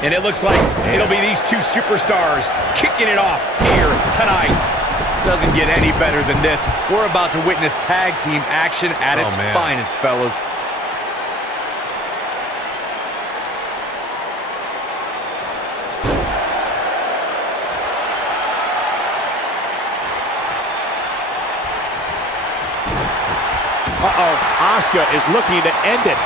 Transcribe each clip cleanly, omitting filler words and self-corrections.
And it looks like it'll be these two superstars kicking it off here tonight. Doesn't get any better than this. We're about to witness tag team action at its finest, fellas. Asuka is looking to end it.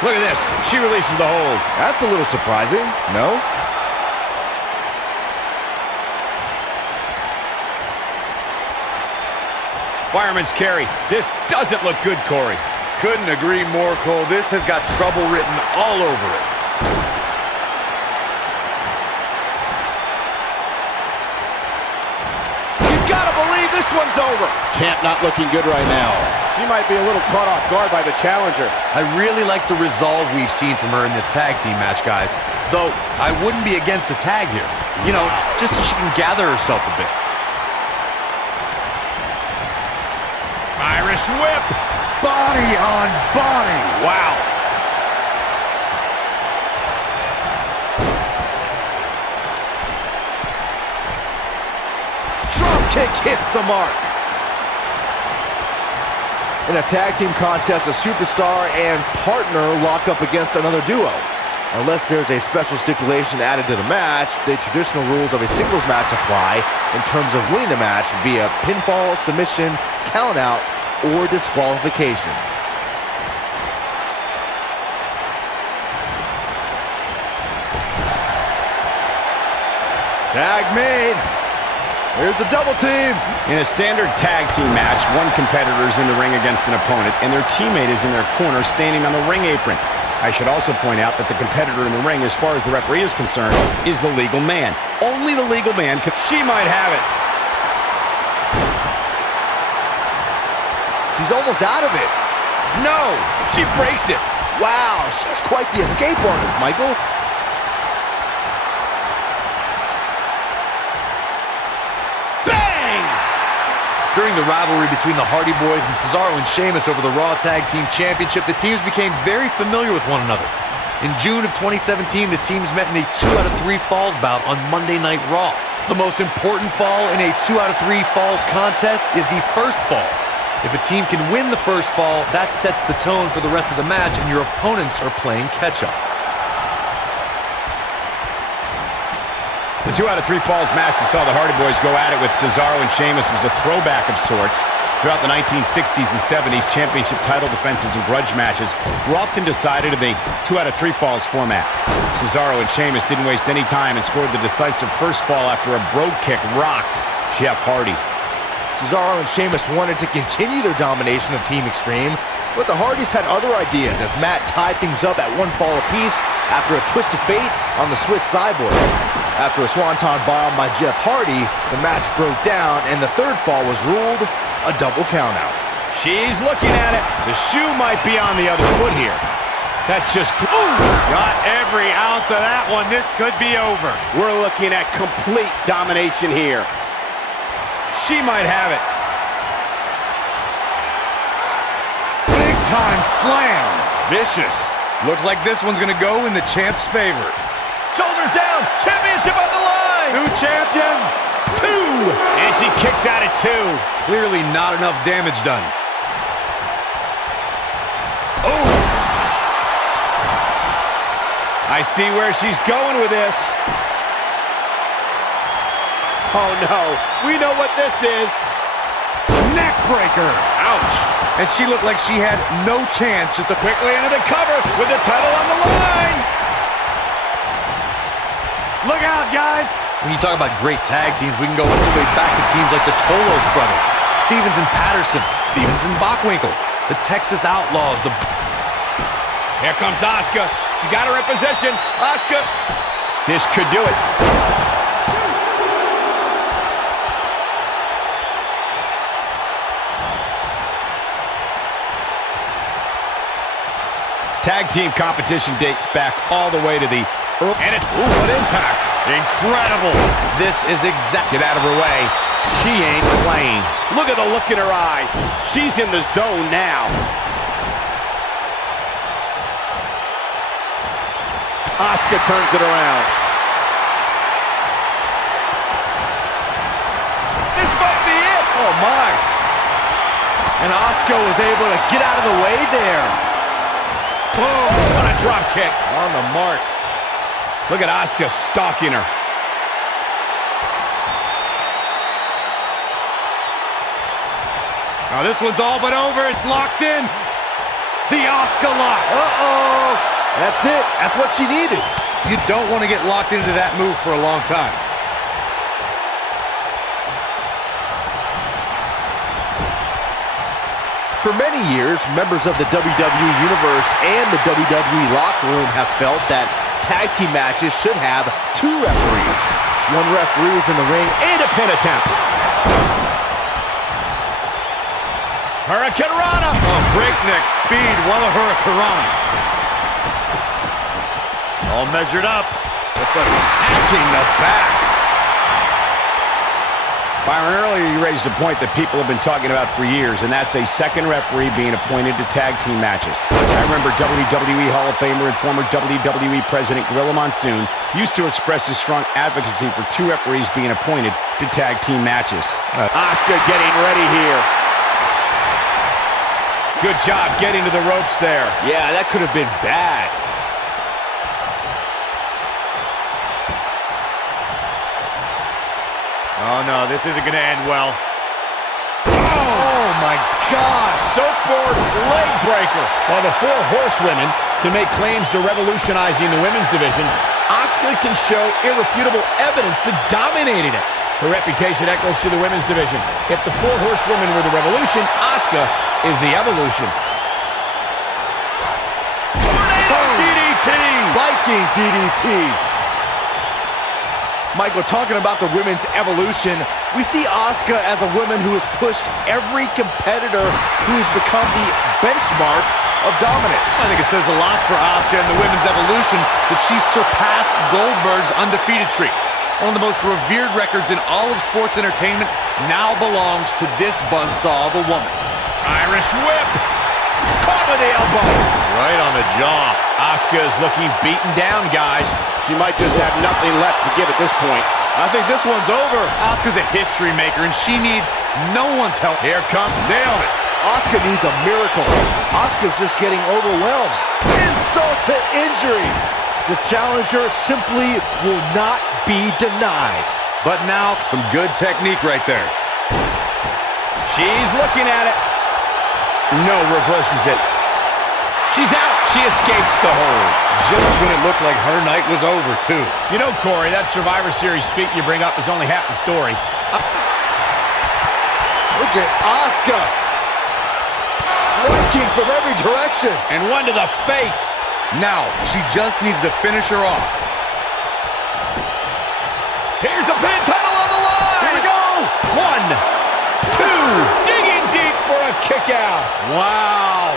Look at this. She releases the hold. That's a little surprising, no? Fireman's carry. This doesn't look good, Corey. Couldn't agree more, Cole. This has got trouble written all over it. You gotta believe this one's over. Champ not looking good right now. She might be a little caught off guard by the challenger. I really like the resolve we've seen from her in this tag team match, guys. Though, I wouldn't be against the tag here. You know, just so she can gather herself a bit. Irish whip. Body on body. Wow. Drop kick hits the mark. In a tag team contest, a superstar and partner lock up against another duo. Unless there's a special stipulation added to the match, the traditional rules of a singles match apply in terms of winning the match via pinfall, submission, countout, or disqualification. Tag made. Here's the double team. In a standard tag team match, one competitor is in the ring against an opponent, and their teammate is in their corner standing on the ring apron. I should also point out that the competitor in the ring, as far as the referee is concerned, is the legal man. Only the legal man can... She might have it. She's almost out of it. No! She breaks it. Wow, she's quite the escape artist, Michael. During the rivalry between the Hardy Boys and Cesaro and Sheamus over the Raw Tag Team Championship, the teams became very familiar with one another. In June of 2017, the teams met in a 2 out of 3 falls bout on Monday Night Raw. The most important fall in a 2 out of 3 falls contest is the first fall. If a team can win the first fall, that sets the tone for the rest of the match, and your opponents are playing catch-up. The 2 out of 3 falls match that saw the Hardy Boys go at it with Cesaro and Sheamus was a throwback of sorts. Throughout the 1960s and 70s, championship title defenses and grudge matches were often decided in the 2 out of 3 falls format. Cesaro and Sheamus didn't waste any time and scored the decisive first fall after a brogue kick rocked Jeff Hardy. Cesaro and Sheamus wanted to continue their domination of Team Extreme, but the Hardys had other ideas as Matt tied things up at 1 fall apiece after a twist of fate on the Swiss Cyborg. After a swanton bomb by Jeff Hardy, the match broke down and the third fall was ruled a double countout. She's looking at it. The shoe might be on the other foot here. That's just... Got every ounce of that one. This could be over. We're looking at complete domination here. She might have it. Big time slam. Vicious. Looks like this one's gonna go in the champ's favor. Shoulders down. Championship on the line. New champion. 2. And she kicks out at 2. Clearly not enough damage done. Oh. I see where she's going with this. Oh, no. We know what this is. Neck breaker. Ouch. And she looked like she had no chance just to Quickly into the cover with the title on the line. Look out, guys. When you talk about great tag teams, we can go all the way back to teams like the Tolos brothers, Stevens and Patterson, Stevens and Bockwinkel, the Texas Outlaws, the... Here comes Asuka. She got her in position. Asuka. This could do it. Tag team competition dates back all the way to the... And it's... Ooh, what impact. Incredible. This is Get out of her way. She ain't playing. Look at the look in her eyes. She's in the zone now. Asuka turns it around. This might be it. Oh, my. And Asuka was able to get out of the way there. Boom, what a drop kick. On the mark. Look at Asuka stalking her. Now this one's all but over. It's locked in. The Asuka lock. Uh-oh. That's it. That's what she needed. You don't want to get locked into that move for a long time. For many years, members of the WWE Universe and the WWE locker room have felt that tag team matches should have two referees. One referee is in the ring and a pin attempt. Hurricane Rana. Oh, breakneck speed. What a Hurricane. All measured up. Just attacking the back. Byron, earlier you raised a point that people have been talking about for years, and that's a second referee being appointed to tag team matches. I remember WWE Hall of Famer and former WWE President Gorilla Monsoon used to express his strong advocacy for two referees being appointed to tag team matches. Asuka getting ready here. Good job getting to the ropes there. Yeah, that could have been bad. Oh, no, this isn't going to end well. Oh, my gosh. Surfboard leg breaker. While the four horsewomen can make claims to revolutionizing the women's division, Asuka can show irrefutable evidence to dominating it. Her reputation echoes to the women's division. If the four horsewomen were the revolution, Asuka is the evolution. Tornado DDT! Viking DDT! Michael, talking about the women's evolution, we see Asuka as a woman who has pushed every competitor who has become the benchmark of dominance. I think it says a lot for Asuka and the women's evolution that she's surpassed Goldberg's undefeated streak. One of the most revered records in all of sports entertainment now belongs to this buzzsaw of a woman. Irish whip. Caught with the elbow. Right on the jaw. Asuka is looking beaten down, guys. She might just have nothing left to give at this point. I think this one's over. Asuka's a history maker, and she needs no one's help. Here comes, nailed it. Asuka needs a miracle. Asuka's just getting overwhelmed. Insult to injury. The challenger simply will not be denied. But now, some good technique right there. She's looking at it. No, reverses it. She's out. She escapes the hold. Just when it looked like her night was over, too. You know, Corey, that Survivor Series feat you bring up is only half the story. Look at Asuka. Striking from every direction. And one to the face. Now, she just needs to finish her off. Here's the pin, title on the line. Here we go. 1, 2. Digging deep for a kick out. Wow.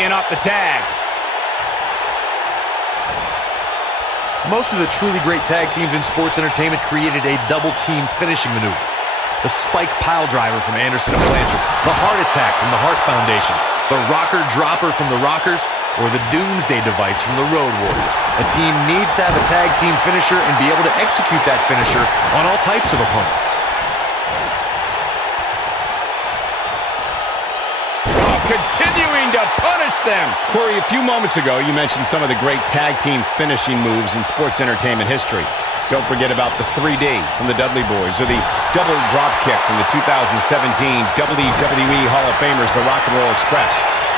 In off the tag. Most of the truly great tag teams in sports entertainment created a double-team finishing maneuver. The spike pile driver from Anderson and Blanchard, the heart attack from the Hart Foundation, the rocker dropper from the Rockers, or the Doomsday device from the Road Warriors. A team needs to have a tag team finisher and be able to execute that finisher on all types of opponents. Continuing to punish them. Corey, a few moments ago, you mentioned some of the great tag team finishing moves in sports entertainment history. Don't forget about the 3D from the Dudley Boys or the double drop kick from the 2017 WWE Hall of Famers, the Rock and Roll Express.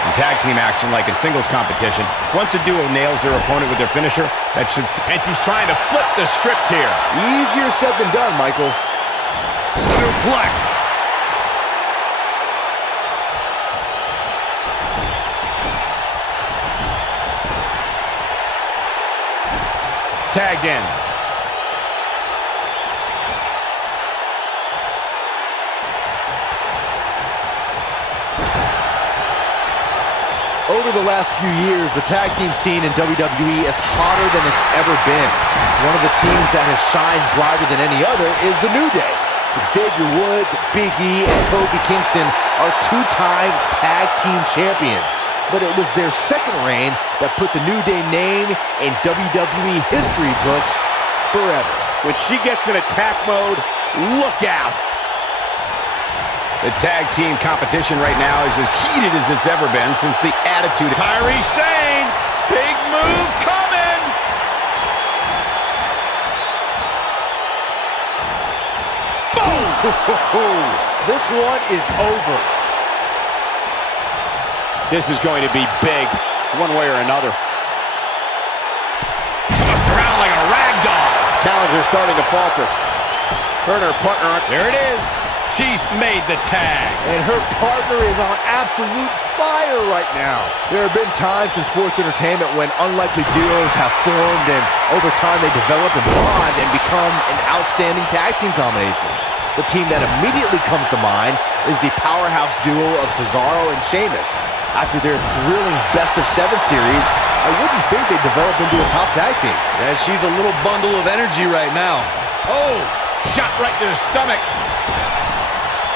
In tag team action, like in singles competition, once a duo nails their opponent with their finisher, and she's trying to flip the script here. Easier said than done, Michael. Suplex. Tagged in. Over the last few years, the tag team scene in WWE is hotter than it's ever been. One of the teams that has shined brighter than any other is the New Day. Xavier Woods, Big E, and Kofi Kingston are two-time tag team champions. but it was their second reign that put the New Day name in WWE history books forever. When she gets in attack mode, look out. The tag team competition right now is as heated as it's ever been since the Attitude. Kairi Sane, big move coming. Boom! This one is over. This is going to be big, one way or another. Tossed around like a rag doll. Challenger starting to falter. Her and her partner, there it is. She's made the tag. And her partner is on absolute fire right now. There have been times in sports entertainment when unlikely duos have formed and over time they develop and bond and become an outstanding tag team combination. The team that immediately comes to mind is the powerhouse duo of Cesaro and Sheamus. After their thrilling best-of-7 series, I wouldn't think they'd develop into a top tag team. Yeah, she's a little bundle of energy right now. Oh, shot right to the stomach.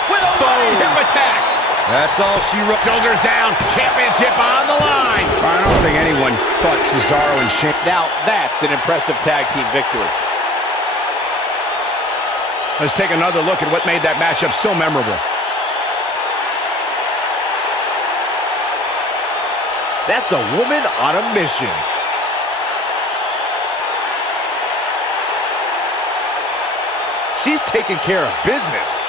With a running hip attack. That's all she wrote. Shoulders down, championship on the line. I don't think anyone thought Cesaro and Sheamus. Now, that's an impressive tag team victory. Let's take another look at what made that matchup so memorable. That's a woman on a mission. She's taking care of business.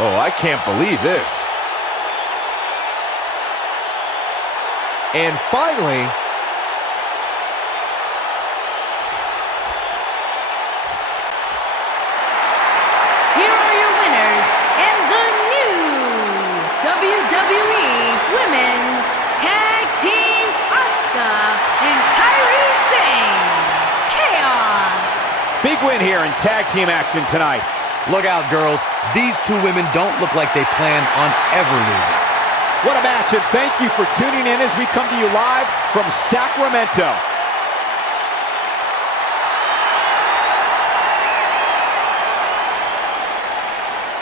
Oh, I can't believe this. And finally, here are your winners and the new WWE Women's Tag Team, Asuka and Kairi Sane. Chaos. Big win here in tag team action tonight. Look out, girls. These two women don't look like they plan on ever losing. What a match, and thank you for tuning in as we come to you live from Sacramento.